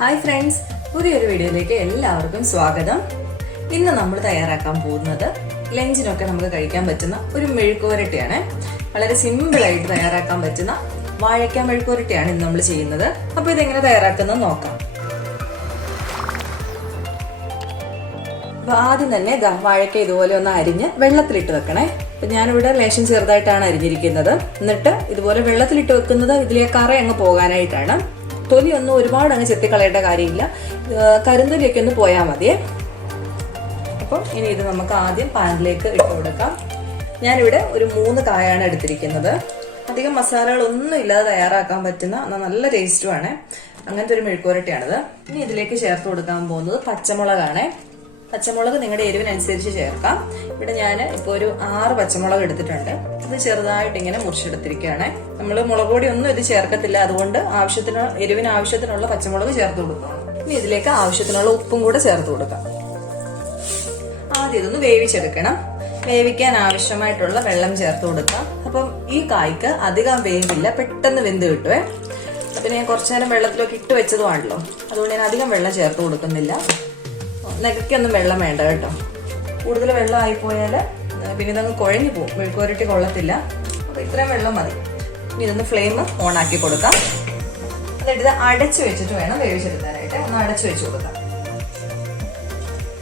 Hi friends, പുതിയൊരു വീഡിയോയിലേക്ക് എല്ലാവർക്കും സ്വാഗതം. ഇന്ന് നമ്മൾ തയ്യാറാക്കാൻ പോകുന്നത് ലഞ്ചിനൊക്കെ നമുക്ക് കഴിക്കാൻ പറ്റുന്ന ഒരു മെഴുക്കുവരട്ടിയാണ്. വളരെ സിമ്പിൾ ആയിട്ട് തയ്യാറാക്കാൻ പറ്റുന്ന വാഴയ്ക്ക മെഴുക്കുവരട്ടിയാണ് ഇന്ന് നമ്മൾ ചെയ്യുന്നത്. അപ്പോൾ ഇതെങ്ങനെ തയ്യാറാക്കുന്നത് നോക്കാം. ആദ്യം തന്നെ വാഴയ്ക്ക ഇതുപോലെ ഒന്ന് അരിഞ്ഞ് വെള്ളത്തിലിട്ട് വെക്കണേ. ഞാനിവിടെ ലേശം ചെറുതായിട്ടാണ് അരിഞ്ഞിരിക്കുന്നത്. എന്നിട്ട് ഇതുപോലെ വെള്ളത്തിലിട്ട് വെക്കുന്നത് ഇതിലെ കറ അങ്ങ് പോകാനായിട്ടാണ്. തൊലിയൊന്നും ഒരുപാട് അങ്ങ് ചെത്തിക്കളയേണ്ട കാര്യമില്ല, കരിന്തൊലിയൊക്കെ ഒന്ന് പോയാൽ മതിയേ. അപ്പം ഇനി ഇത് നമുക്ക് ആദ്യം പാനിലേക്ക് ഇട്ട് കൊടുക്കാം. ഞാനിവിടെ ഒരു 3 കായാണ് എടുത്തിരിക്കുന്നത്. അധികം മസാലകളൊന്നും ഇല്ലാതെ തയ്യാറാക്കാൻ പറ്റുന്ന നല്ല ടേസ്റ്റുമാണ്. അങ്ങനത്തെ ഒരു മെഴുക്കുവരട്ടിയാണിത്. ഇനി ഇതിലേക്ക് ചേർത്ത് കൊടുക്കാൻ പോകുന്നത് പച്ചമുളകാണ്. പച്ചമുളക് നിങ്ങളുടെ എരിവിനനുസരിച്ച് ചേർക്കാം. ഇവിടെ ഞാൻ ഇപ്പോൾ ഒരു 6 പച്ചമുളക് എടുത്തിട്ടുണ്ട്. ഇത് ചെറുതായിട്ട് ഇങ്ങനെ മുറിച്ചെടുത്തിരിക്കുകയാണ്. നമ്മൾ മുളക് പൊടി ഒന്നും ഇത് ചേർക്കത്തില്ല, അതുകൊണ്ട് എരിവിന് ആവശ്യത്തിനുള്ള പച്ചമുളക് ചേർത്ത് കൊടുക്കാം. ഇനി ഇതിലേക്ക് ആവശ്യത്തിനുള്ള ഉപ്പും കൂടെ ചേർത്ത് കൊടുക്കാം. ആദ്യം ഇതൊന്ന് വേവിച്ചെടുക്കണം. വേവിക്കാൻ ആവശ്യമായിട്ടുള്ള വെള്ളം ചേർത്ത് കൊടുക്കാം. അപ്പം ഈ കായ്ക്ക് അധികം വേവില്ല, പെട്ടെന്ന് വെന്ത് കിട്ടുവേ. അപ്പൊ ഞാൻ കുറച്ചു നേരം വെള്ളത്തിലൊക്കെ ഇട്ട് വെച്ചതുമാണല്ലോ, അതുകൊണ്ട് ഞാൻ അധികം വെള്ളം ചേർത്ത് കൊടുക്കുന്നില്ല. നെകയ്ക്കൊന്നും വെള്ളം വേണ്ട കേട്ടോ. കൂടുതൽ വെള്ളം ആയിപ്പോയാൽ പിന്നെ ഇതങ്ങ് കുഴഞ്ഞു പോകും, മെഴുക്കുവരട്ടി കൊള്ളത്തില്ല. അപ്പൊ ഇത്രയും വെള്ളം മതി. ഇനി ഇതൊന്ന് ഫ്ലെയിം ഓൺ ആക്കി കൊടുക്കാം. എന്നിട്ട് ഇത് അടച്ചു വെച്ചിട്ട് വേണം വേവിച്ചെടുക്കാനായിട്ട്. ഒന്ന് അടച്ചു വെച്ച് കൊടുക്കാം.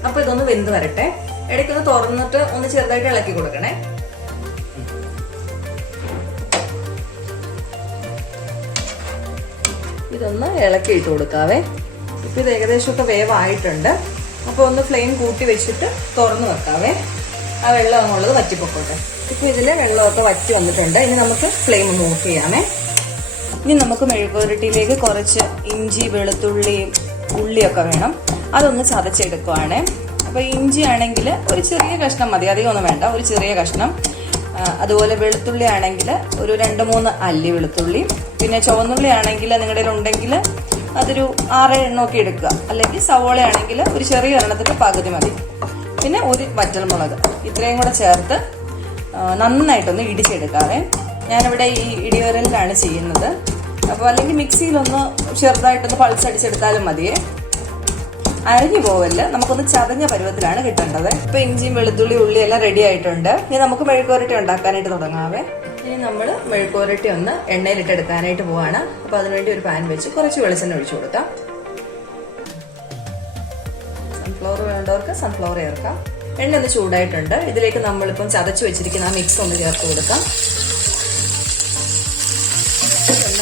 അപ്പൊ ഇതൊന്ന് വെന്ത് വരട്ടെ. ഇടയ്ക്കൊന്ന് തുറന്നിട്ട് ഒന്ന് ചെറുതായിട്ട് ഇളക്കി കൊടുക്കണേ. ഇതൊന്ന് ഇളക്കി ഇട്ട് കൊടുക്കാവേ. ഇപ്പൊ ഇത് ഏകദേശമൊക്കെ വേവായിട്ടുണ്ട്. അപ്പോൾ ഒന്ന് ഫ്ലെയിം കൂട്ടി വെച്ചിട്ട് തുറന്ന് വെക്കാവേ. ആ വെള്ളം എന്നുള്ളത് വറ്റിപ്പൊക്കോട്ടെ. ഇപ്പൊ ഇതില് വെള്ളമൊക്കെ വറ്റി വന്നിട്ടുണ്ട്. ഇനി നമുക്ക് ഫ്ലെയിം ഒന്ന് ഓഫ് ചെയ്യാമേ. ഇനി നമുക്ക് മെഴുക്കുവരട്ടിയിലേക്ക് കുറച്ച് ഇഞ്ചി, വെളുത്തുള്ളി, ഉള്ളിയൊക്കെ വേണം. അതൊന്ന് ചതച്ചെടുക്കുവാണേ. അപ്പൊ ഇഞ്ചി ആണെങ്കിൽ ഒരു ചെറിയ കഷ്ണം മതി, അധികം ഒന്നും വേണ്ട, ഒരു ചെറിയ കഷ്ണം. അതുപോലെ വെളുത്തുള്ളി ആണെങ്കിൽ ഒരു 2-3 അല്ലി വെളുത്തുള്ളി. പിന്നെ ചുവന്നുള്ളി ആണെങ്കിൽ നിങ്ങളുടെ ഉണ്ടെങ്കിൽ അതൊരു 6 എണ്ണമൊക്കെ എടുക്കുക. അല്ലെങ്കിൽ സവോള ആണെങ്കിൽ ഒരു ചെറിയ എണ്ണത്തിന് പകുതി മതി. പിന്നെ ഒരു വറ്റൽമുളക്. ഇത്രയും കൂടെ ചേർത്ത് നന്നായിട്ടൊന്ന് ഇടിച്ചെടുക്കാവേ. ഞാനിവിടെ ഈ ഇടിവരലിലാണ് ചെയ്യുന്നത്. അപ്പോൾ അല്ലെങ്കിൽ മിക്സിയിലൊന്ന് ചെറുതായിട്ടൊന്ന് പൾസടിച്ചെടുത്താലും മതിയേ. അരിഞ്ഞു പോവല്ല, നമുക്കൊന്ന് ചതഞ്ഞ പരുവത്തിലാണ് കിട്ടേണ്ടത്. ഇപ്പൊ ഇഞ്ചിയും വെളുത്തുള്ളി ഉള്ളി എല്ലാം റെഡി ആയിട്ടുണ്ട്. ഇനി നമുക്ക് മെഴുക്കുവരട്ടി ഉണ്ടാക്കാനായിട്ട് തുടങ്ങാവേ. ഇനി നമ്മൾ മെഴുക്കുവരട്ടി ഒന്ന് എണ്ണയിലിട്ട് എടുക്കാനായിട്ട് പോവാണ്. അപ്പൊ അതിനുവേണ്ടി ഒരു പാൻ വെച്ച് കുറച്ച് വെളിച്ചെണ്ണ ഒഴിച്ചു കൊടുക്കാം. സൺഫ്ലവർ വേണ്ടവർക്ക് സൺഫ്ലവർ ചേർക്കാം. എണ്ണ ഒന്ന് ചൂടായിട്ടുണ്ട്. ഇതിലേക്ക് നമ്മളിപ്പം ചതച്ചു വെച്ചിരിക്കുന്ന ആ മിക്സ് ഒന്ന് ചേർത്ത് കൊടുക്കാം.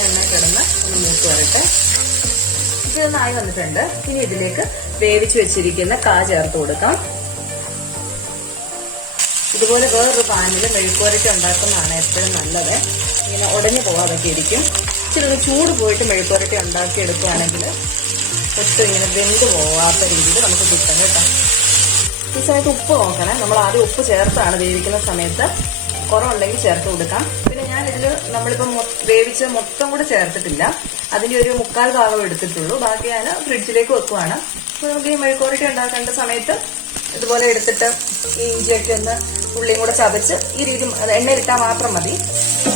എണ്ണ കിടന്ന് ഒന്ന് മൂത്ത് വരട്ടെ. ഇതൊന്നായി വന്നിട്ടുണ്ട്. ഇനി ഇതിലേക്ക് വേവിച്ച് വെച്ചിരിക്കുന്ന കാ ചേർത്ത് കൊടുക്കാം. ഇതുപോലെ വേറൊരു പാനിൽ മെഴുക്കുവരട്ടി ഉണ്ടാക്കുന്നതാണ് എപ്പോഴും നല്ലത്. ഇങ്ങനെ ഉടഞ്ഞു പോകാതൊക്കെ ഇരിക്കും. ഇച്ചിരി ചൂട് പോയിട്ട് മെഴുക്കുവരട്ടി ഉണ്ടാക്കി എടുക്കുകയാണെങ്കിൽ ഒട്ടും ഇങ്ങനെ വെന്ത് പോകാത്ത രീതിയിൽ നമുക്ക് കിട്ടും കേട്ടോ. ഈ സമയത്ത് ഉപ്പ് നോക്കണേ. നമ്മൾ ആദ്യം ഉപ്പ് ചേർത്താണ് വേവിക്കുന്ന സമയത്ത്. കുറവുണ്ടെങ്കിൽ ചേർത്ത് കൊടുക്കാം. പിന്നെ ഞാനിതിൽ നമ്മളിപ്പം വേവിച്ച് മൊത്തം കൂടെ ചേർത്തിട്ടില്ല. അതിൻ്റെ ഒരു 3/4 ഭാഗം എടുത്തിട്ടുള്ളൂ. ബാക്കി ഞാൻ ഫ്രിഡ്ജിലേക്ക് വെക്കുവാണ്. അപ്പോൾ നമുക്ക് ഈ മെഴുക്കുവരട്ടി ഉണ്ടാക്കേണ്ട സമയത്ത് ഇതുപോലെ എടുത്തിട്ട് ഈ ഇഞ്ചിയൊക്കെ ഒന്ന് ഉള്ളിയും കൂടെ ചതച്ച് ഈ രീതി എണ്ണയിലിട്ടാൽ മാത്രം മതി.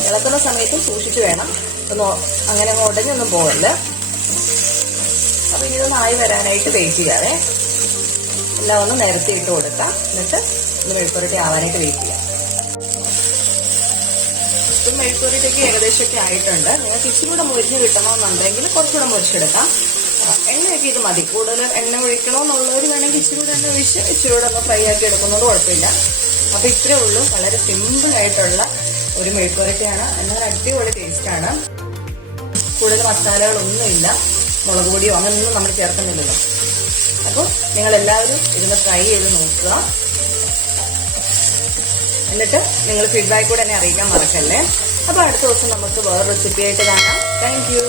ഇളക്കുന്ന സമയത്ത് സൂക്ഷിച്ച് വേണം, ഒന്ന് അങ്ങനെ ഉടഞ്ഞൊന്നും പോകല്ല. അപ്പൊ ഇനി ഇതൊന്ന് ആയി വരാനായിട്ട് വെയിറ്റ് ചെയ്യാവേ. എല്ലാം ഒന്ന് നിരത്തി ഇട്ട് കൊടുക്കാം. എന്നിട്ട് ഒന്ന് മെഴുക്കുവരട്ടി ആവാനായിട്ട് വെയിറ്റ് ചെയ്യാം. ഇപ്പം മെഴുക്കുവരട്ടിക്ക് ഏകദേശമൊക്കെ ആയിട്ടുണ്ട്. നിങ്ങൾക്ക് ഇച്ചിരി കൂടെ മുരിഞ്ഞ് കിട്ടണമെന്നുണ്ടെങ്കിൽ കുറച്ചുകൂടെ മുരിച്ചെടുക്കാം. എണ്ണയൊക്കെ ഇത് മതി. കൂടുതൽ എണ്ണ ഒഴിക്കണമെന്നുള്ളവർ വേണമെങ്കിൽ ഇച്ചിരി കൂടെ എണ്ണ ഒഴിച്ച് ഇച്ചിരി കൂടെ ഒന്ന് ഫ്രൈ ആക്കി എടുക്കുന്നത് കുഴപ്പമില്ല. അപ്പൊ ഇത്രേ ഉള്ളൂ. വളരെ സിമ്പിൾ ആയിട്ടുള്ള ഒരു മെഴുക്കുവരട്ടിയാണ്. എന്നാൽ അടിപൊളി ടേസ്റ്റാണ്. കൂടുതൽ മസാലകളൊന്നുമില്ല, മുളക് പൊടിയോ അങ്ങനെയൊന്നും നമ്മൾ ചേർക്കുന്നില്ലല്ലോ. അപ്പോൾ നിങ്ങളെല്ലാവരും ഇതൊന്ന് ട്രൈ ചെയ്ത് നോക്കുക. എന്നിട്ട് നിങ്ങൾ ഫീഡ്ബാക്ക് കൂടെ എന്നെ അറിയിക്കാൻ മറക്കല്ലേ. അപ്പോൾ അടുത്ത ദിവസം നമുക്ക് വേറെ റെസിപ്പി ആയിട്ട് കാണാം. Thank you.